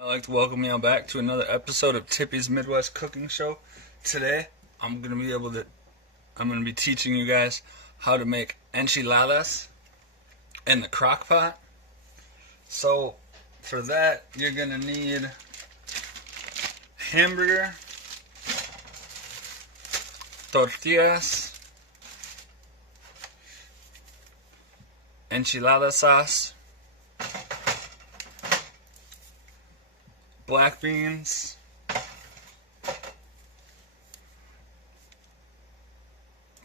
I'd like to welcome y'all back to another episode of Tippy's Midwest Cooking Show. Today, I'm gonna be teaching you guys how to make enchiladas in the crock pot. So, for that, you're gonna need hamburger, tortillas, enchilada sauce, black beans,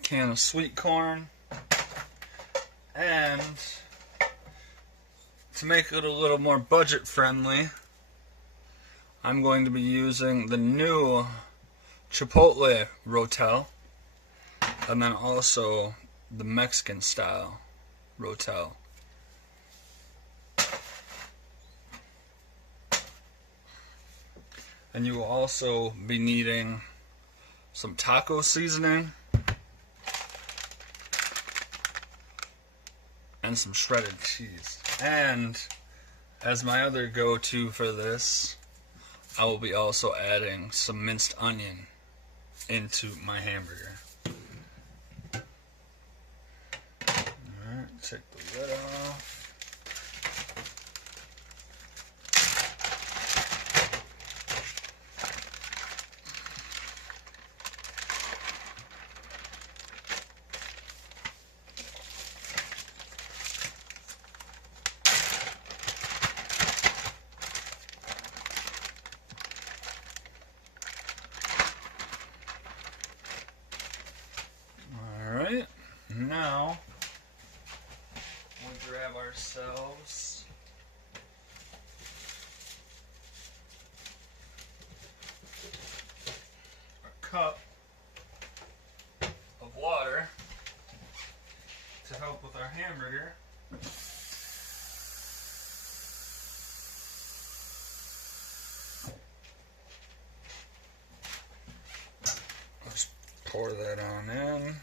can of sweet corn, and to make it a little more budget friendly, I'm going to be using the new Chipotle Rotel, and then also the Mexican style Rotel. And you will also be needing some taco seasoning and some shredded cheese. And as my other go-to for this, I will be also adding some minced onion into my hamburger. Alright, take the lid off. Alright, now we'll grab ourselves a cup of water to help with our hamburger. Let's pour that on in.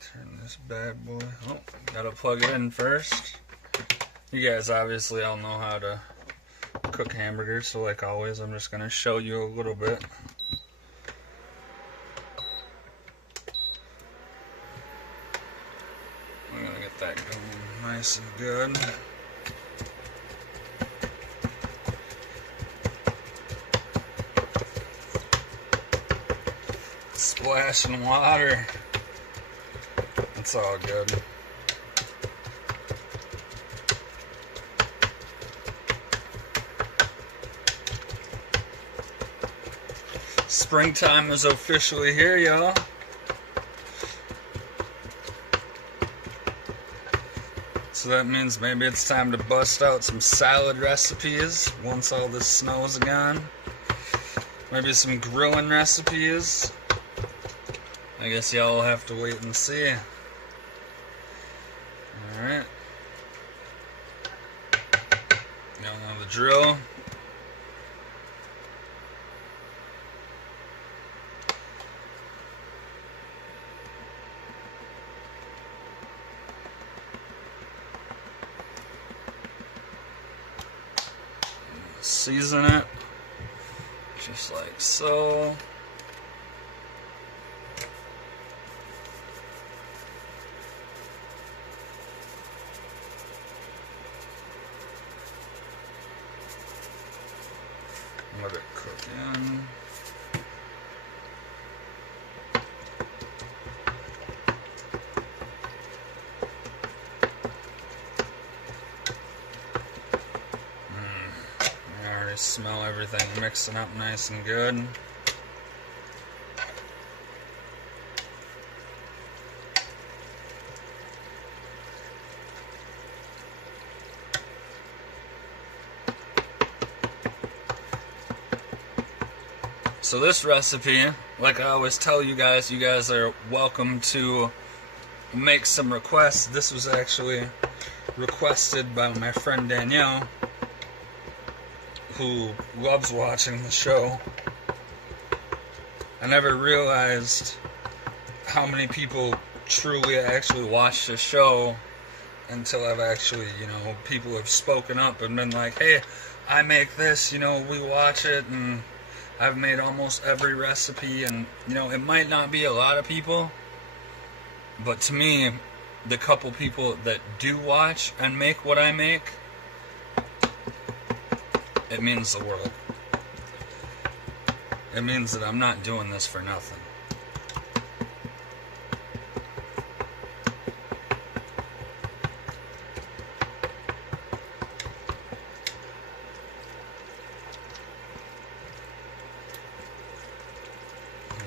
Turn this bad boy. Oh, gotta plug it in first. You guys obviously all know how to cook hamburgers, so like always, I'm just gonna show you a little bit. We're gonna get that going nice and good. Splashing water. It's all good. Springtime is officially here, y'all. So that means maybe it's time to bust out some salad recipes once all this snow's gone. Maybe some grilling recipes. I guess y'all will have to wait and see. Alright. Y'all know the drill. Season it just like so. Let it cook in. I already smell everything mixing up nice and good. So this recipe, like I always tell you guys are welcome to make some requests. This was actually requested by my friend Danielle, who loves watching the show. I never realized how many people truly actually watch the show until I've actually, people have spoken up and been like, hey, I make this, we watch it, and I've made almost every recipe, and, it might not be a lot of people, but to me, the couple people that do watch and make what I make, it means the world. It means that I'm not doing this for nothing.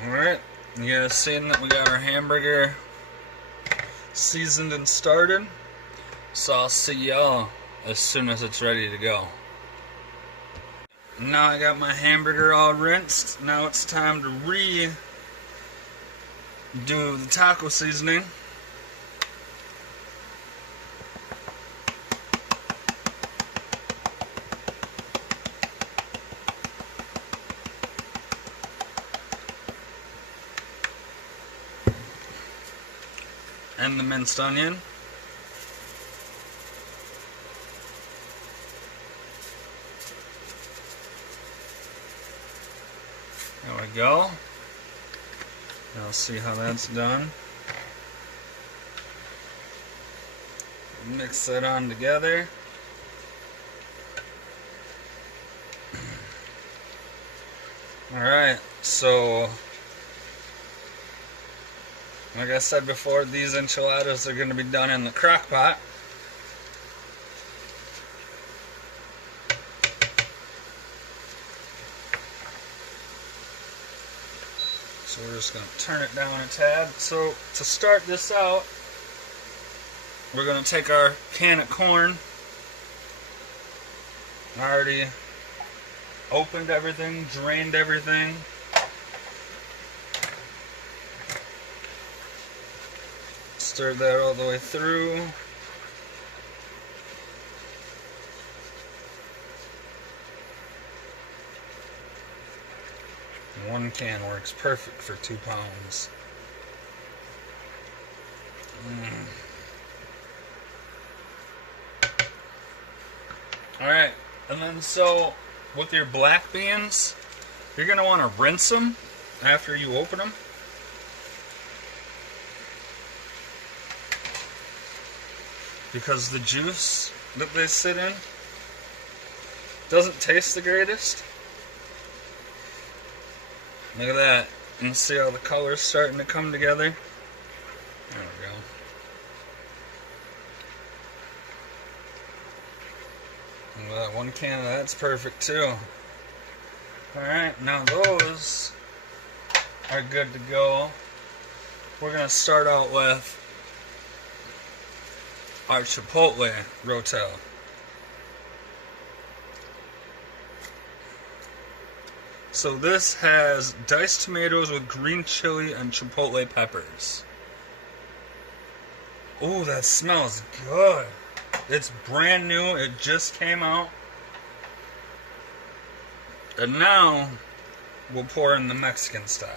Alright, you guys seen that we got our hamburger seasoned and started? So I'll see y'all as soon as it's ready to go. Now I got my hamburger all rinsed. Now it's time to redo the taco seasoning. And the minced onion. There we go. Now see how that's done. Mix that on together. Alright, so like I said before, these enchiladas are going to be done in the crock pot. So we're just going to turn it down a tad. So to start this out, we're going to take our can of corn. I already opened everything, drained everything. Stir that all the way through. One can works perfect for 2 pounds. Alright, and then so with your black beans, you're going to want to rinse them after you open them. Because the juice that they sit in doesn't taste the greatest. Look at that. You can see how the color's starting to come together. There we go. And that 1 can of that's perfect too. Alright, now those are good to go. We're going to start out with our chipotle rotel. So this has diced tomatoes with green chili and chipotle peppers. Ooh, that smells good. It's brand new. It just came out. And now we'll pour in the Mexican style.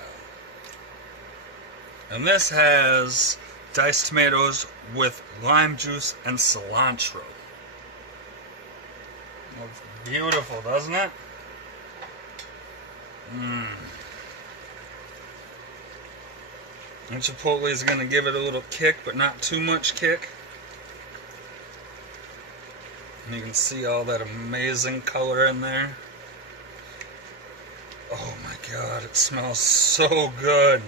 And this has diced tomatoes with lime juice and cilantro. Looks beautiful, doesn't it? And chipotle is going to give it a little kick, but not too much kick. And you can see all that amazing color in there. Oh my god, it smells so good.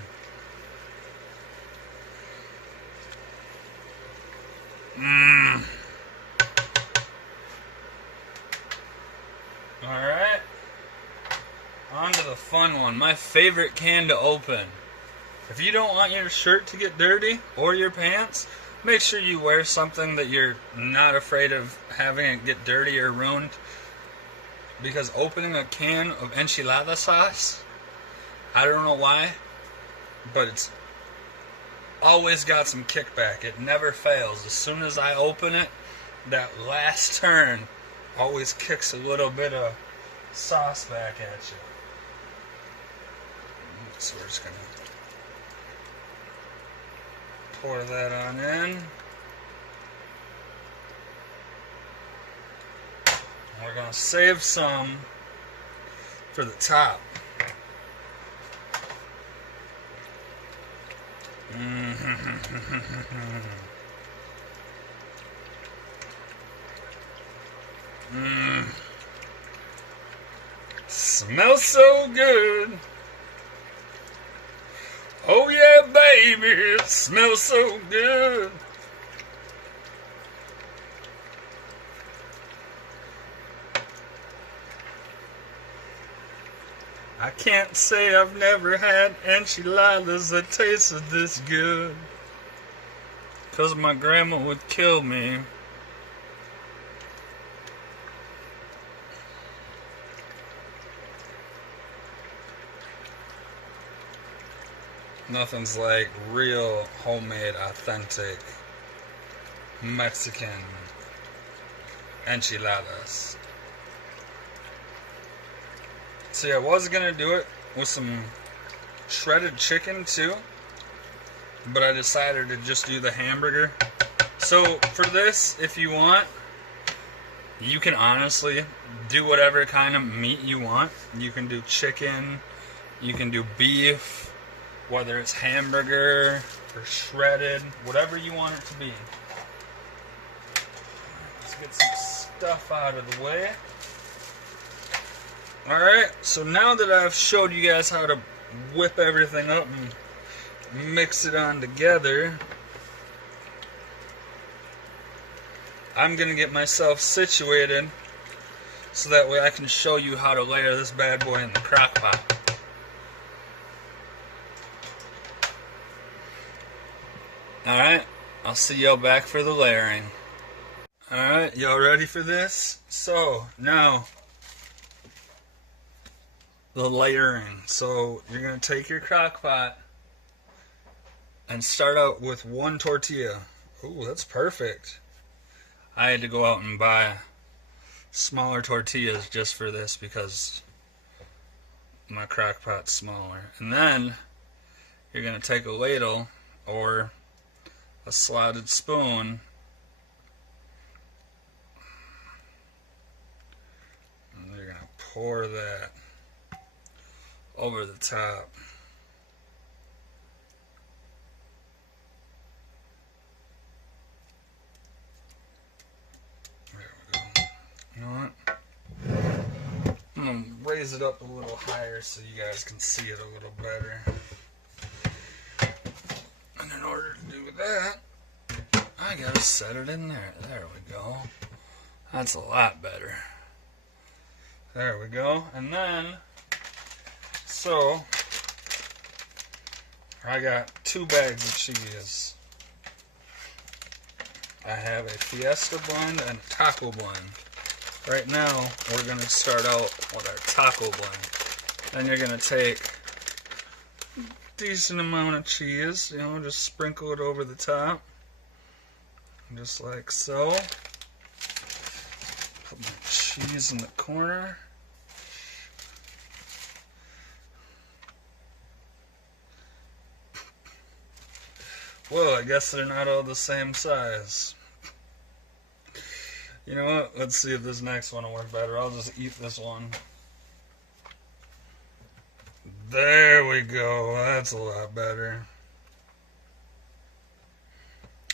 Alright. On to the fun one. My favorite can to open. If you don't want your shirt to get dirty, or your pants, make sure you wear something that you're not afraid of having it get dirty or ruined. Because opening a can of enchilada sauce, I don't know why, but it's always got some kickback. It never fails. As soon as I open it, that last turn always kicks a little bit of sauce back at you. So we're just going to pour that on in. We're going to save some for the top. Smells so good. Oh yeah, baby, it smells so good. I can't say I've never had enchiladas that tasted this good, 'cause my grandma would kill me. Nothing's like real, homemade, authentic Mexican enchiladas. See, I was gonna do it with some shredded chicken too, but I decided to just do the hamburger. So for this, if you want, you can honestly do whatever kind of meat you want. You can do chicken, you can do beef, whether it's hamburger or shredded, whatever you want it to be. Let's get some stuff out of the way. Alright, so now that I've showed you guys how to whip everything up and mix it on together, I'm going to get myself situated so that way I can show you how to layer this bad boy in the crock pot. Alright, I'll see y'all back for the layering. Alright, y'all ready for this? So, now, the layering. So, you're going to take your crock pot and start out with one tortilla. Ooh, that's perfect. I had to go out and buy smaller tortillas just for this because my crock pot's smaller. And then, you're going to take a ladle or a slotted spoon and you're going to pour that over the top. There we go. You know what? I'm going to raise it up a little higher so you guys can see it a little better. And in order to do that, I gotta set it in there. There we go. That's a lot better. There we go. And then, so, I got 2 bags of cheese. I have a Fiesta blend and a taco blend. Right now, we're gonna start out with our taco blend. Then you're gonna take decent amount of cheese, you know, just sprinkle it over the top, just like so. Put my cheese in the corner. Well, I guess they're not all the same size. You know what? Let's see if this next one will work better. I'll just eat this one. There we go. That's a lot better.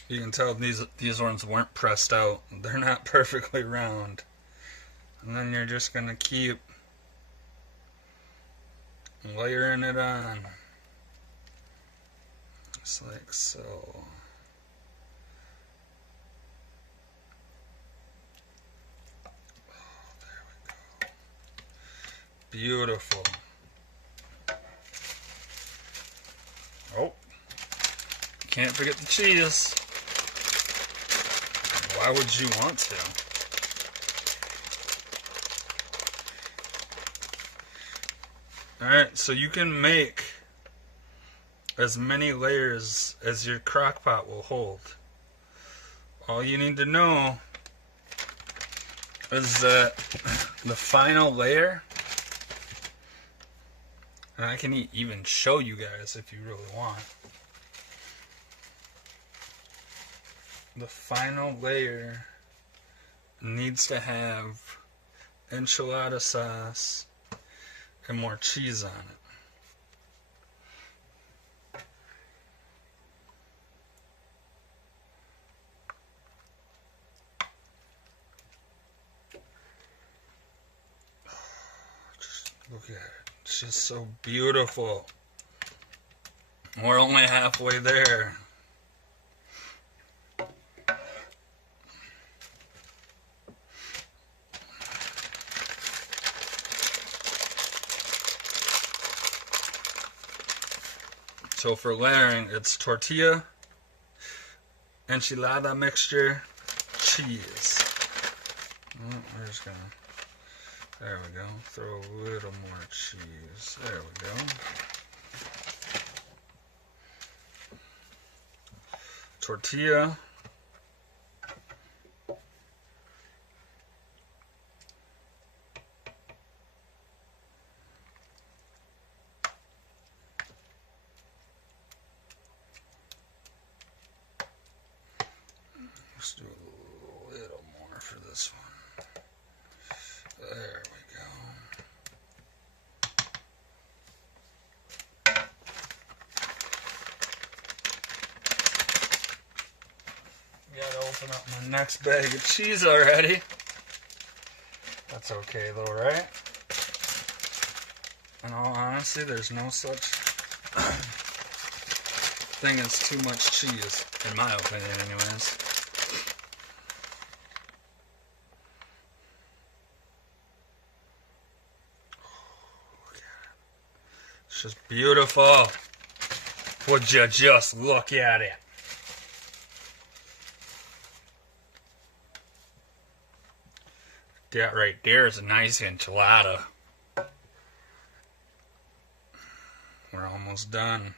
You can tell these ones weren't pressed out. They're not perfectly round. And then you're just going to keep layering it on. Just like so. Oh, there we go. Beautiful. Oh, can't forget the cheese. Why would you want to? Alright, so you can make as many layers as your crock pot will hold. All you need to know is that the final layer, and I can even show you guys if you really want. The final layer needs to have enchilada sauce and more cheese on it. Just look at it. It's just so beautiful. We're only halfway there. So for layering, it's tortilla, enchilada mixture, cheese. We're just gonna, there we go, throw a little more cheese. There we go. Tortilla. Let's do a little more for this one. There we go. Gotta open up my next bag of cheese already. That's okay though, right? In all honesty, there's no such thing as too much cheese, in my opinion anyways. It's just beautiful. Would you just look at it? That right there is a nice enchilada. We're almost done.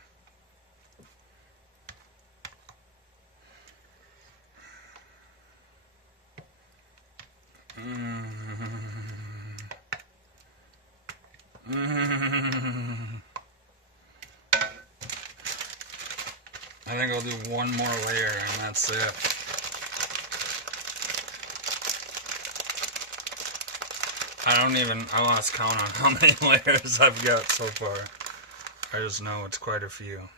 I think I'll do one more layer and that's it. I lost count on how many layers I've got so far. I just know it's quite a few. There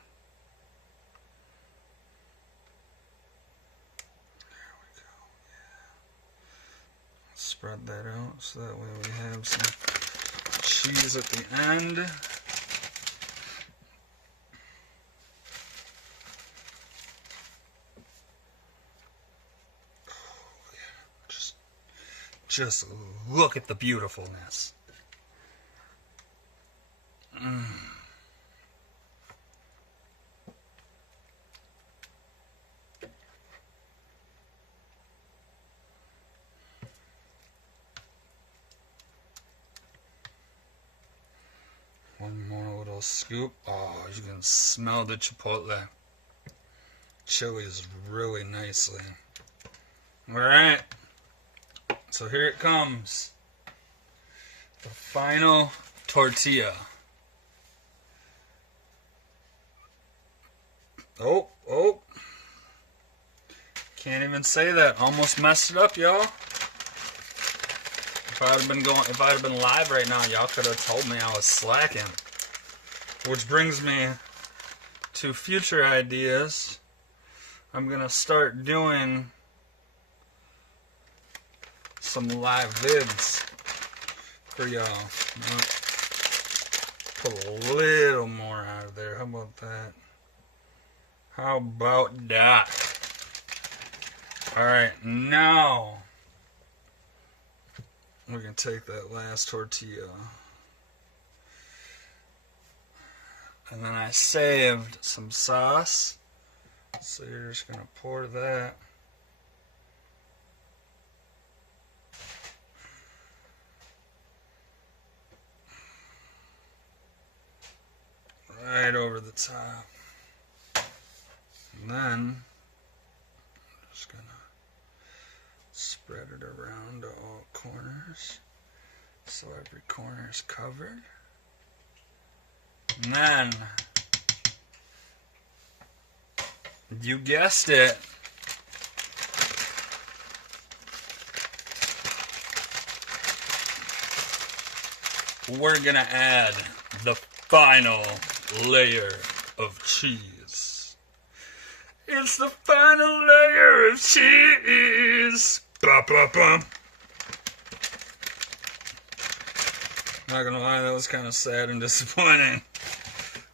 we go, yeah. Spread that out so that way we have some cheese at the end. Just look at the beautifulness. One more little scoop. Oh, you can smell the chipotle. Chili is really nicely. Alright. So here it comes. The final tortilla. Oh. Can't even say that. Almost messed it up, y'all. If I'd have been live right now, y'all could have told me I was slacking. Which brings me to future ideas. I'm gonna start doing some live vids for y'all. Put a little more out of there. How about that? How about that? Alright, now we can take that last tortilla. And then I saved some sauce. So you're just going to pour that. Right over the top. And then I'm just going to spread it around to all corners so every corner is covered. And then, you guessed it, we're gonna add the final layer of cheese. It's the final layer of cheese. Blah, blah, blah. Not gonna lie, that was kind of sad and disappointing.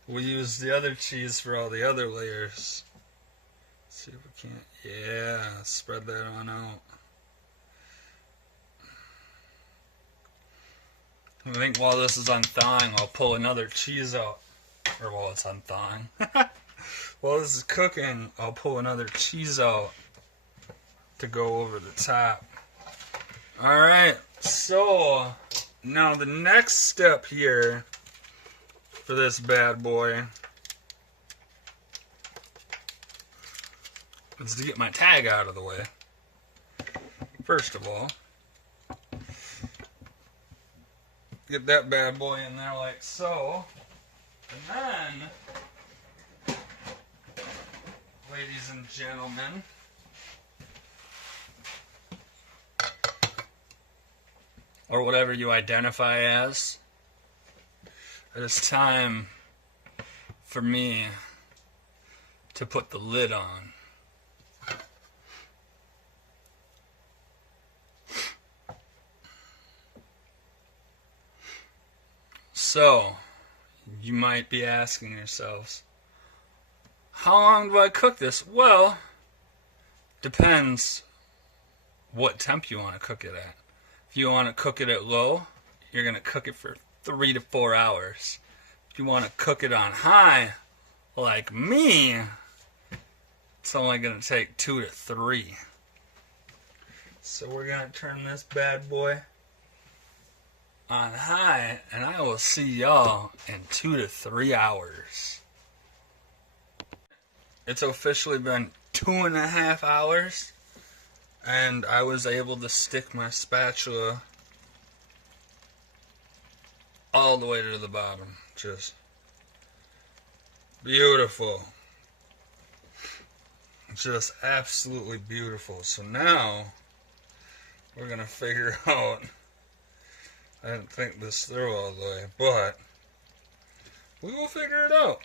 We used the other cheese for all the other layers. Let's see if we can't. Yeah, spread that on out. I think while this is unthawing, I'll pull another cheese out. Or while it's unthawing. While this is cooking, I'll pull another cheese out to go over the top. Alright, so now the next step here for this bad boy is to get my tag out of the way. First of all, get that bad boy in there like so. And then, ladies and gentlemen, or whatever you identify as, it is time for me to put the lid on. So, you might be asking yourselves, how long do I cook this? Well, depends what temp you want to cook it at. If you want to cook it at low, you're going to cook it for 3 to 4 hours. If you want to cook it on high, like me, it's only going to take 2 to 3. So we're going to turn this bad boy on high, and I will see y'all in 2 to 3 hours. It's officially been 2.5 hours, and I was able to stick my spatula all the way to the bottom. Just beautiful. Just absolutely beautiful. So now we're gonna figure out, I didn't think this through all the way, but we will figure it out.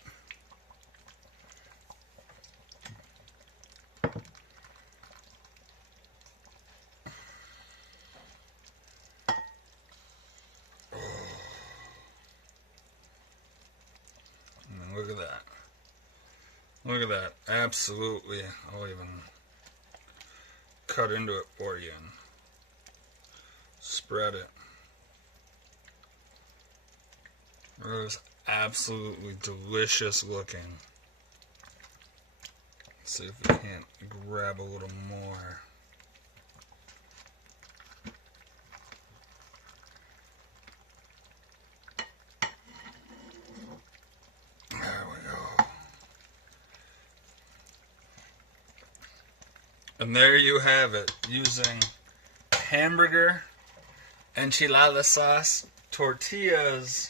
And look at that. Look at that. Absolutely. I'll even cut into it for you and spread it. It was absolutely delicious looking. Let's see if we can't grab a little more. There we go. And there you have it, using hamburger, enchilada sauce, tortillas,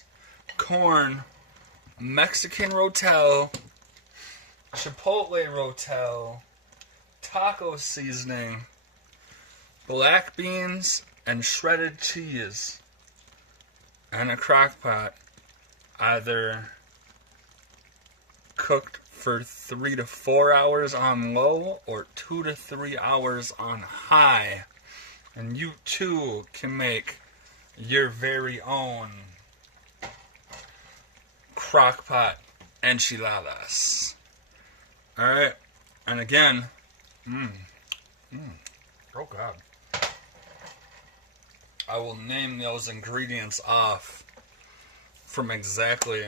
corn, Mexican rotel, chipotle rotel, taco seasoning, black beans, and shredded cheese, and a crock pot, either cooked for 3 to 4 hours on low or 2 to 3 hours on high. And you too can make your very own crockpot enchiladas. Alright, and again, oh God, I will name those ingredients off from exactly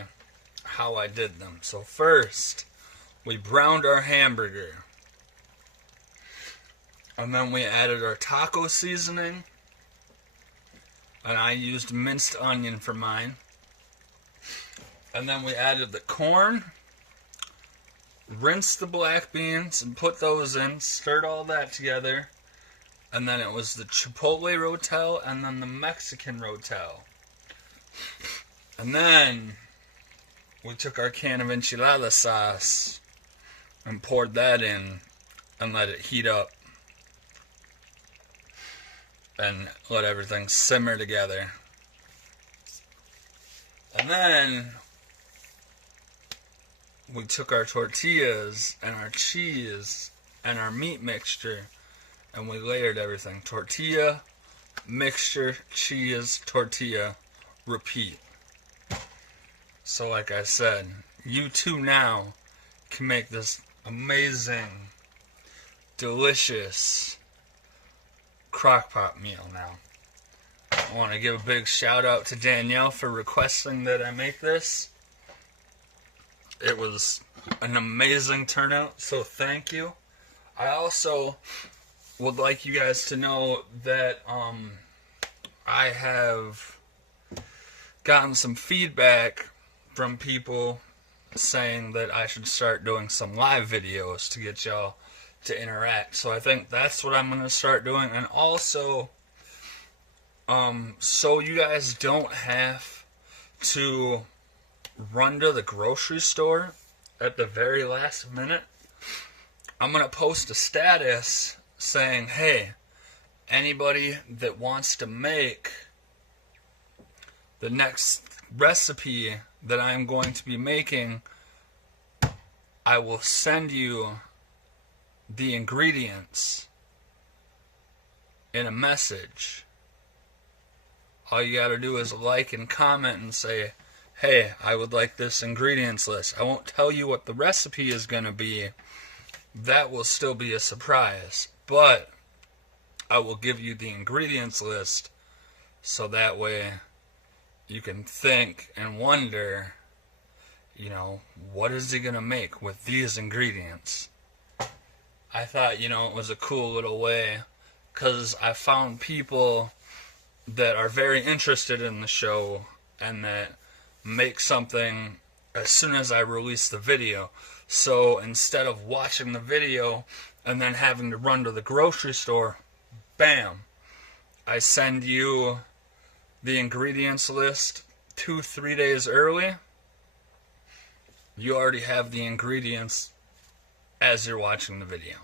how I did them. So first, we browned our hamburger, and then we added our taco seasoning, and I used minced onion for mine. And then we added the corn, rinsed the black beans and put those in, stirred all that together, and then it was the chipotle rotel and then the Mexican rotel. And then we took our can of enchilada sauce and poured that in and let it heat up and let everything simmer together. And then we took our tortillas and our cheese and our meat mixture and we layered everything. Tortilla, mixture, cheese, tortilla, repeat. So like I said, you too now can make this amazing, delicious crockpot meal now. I want to give a big shout out to Danielle for requesting that I make this. It was an amazing turnout, so thank you. I also would like you guys to know that I have gotten some feedback from people saying that I should start doing some live videos to get y'all to interact. So I think that's what I'm going to start doing. And also, so you guys don't have to run to the grocery store at the very last minute, I'm going to post a status saying, hey, anybody that wants to make the next recipe that I'm going to be making, I will send you the ingredients in a message. All you gotta do is like and comment and say, hey, I would like this ingredients list. I won't tell you what the recipe is gonna be. That will still be a surprise. But I will give you the ingredients list so that way you can think and wonder, you know, what is he gonna make with these ingredients? I thought, you know, it was a cool little way, because I found people that are very interested in the show and that make something as soon as I release the video. So instead of watching the video and then having to run to the grocery store, bam, I send you the ingredients list 2-3 days early. You already have the ingredients as you're watching the video,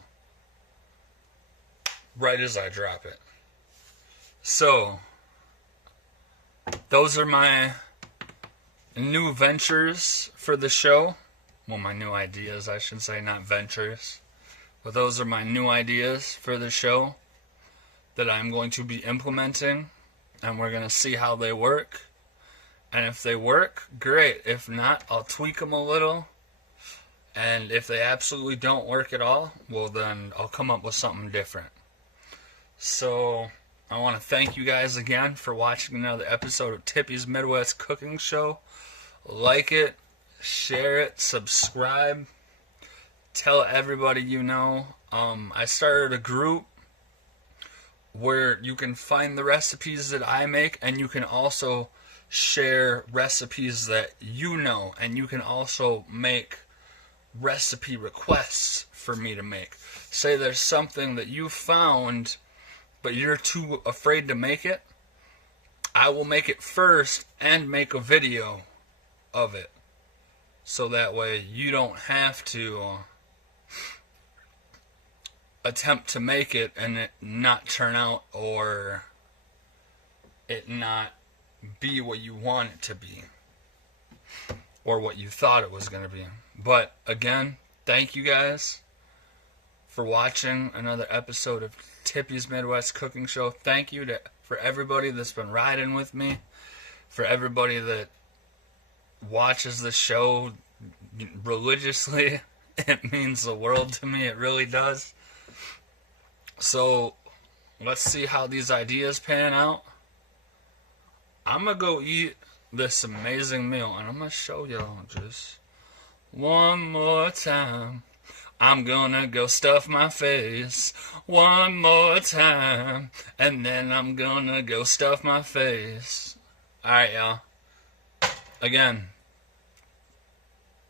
right as I drop it. So those are my new ventures for the show. Well, my new ideas, I should say, not ventures. But those are my new ideas for the show that I'm going to be implementing, and we're going to see how they work. And if they work, great. If not, I'll tweak them a little. And if they absolutely don't work at all, well then I'll come up with something different. So I want to thank you guys again for watching another episode of Tippy's Midwest Cooking Show. Like it, share it, subscribe, tell everybody you know. I started a group where you can find the recipes that I make, and you can also share recipes that you know, and you can also make recipe requests for me to make. Say there's something that you found but you're too afraid to make it, I will make it first and make a video of it, so that way you don't have to attempt to make it and it not turn out, or it not be what you want it to be, or what you thought it was going to be. But again, thank you guys for watching another episode of Tippy's Midwest Cooking Show. Thank you for everybody that's been riding with me, for everybody that watches the show religiously. It means the world to me. It really does. So let's see how these ideas pan out. I'm going to go eat this amazing meal, and I'm going to show y'all just one more time. I'm gonna go stuff my face one more time, and then I'm gonna go stuff my face. Alright, y'all. Again,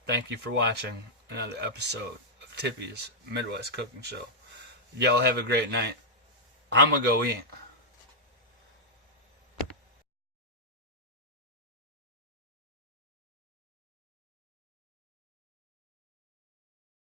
thank you for watching another episode of Tippy's Midwest Cooking Show. Y'all have a great night. I'm gonna go eat.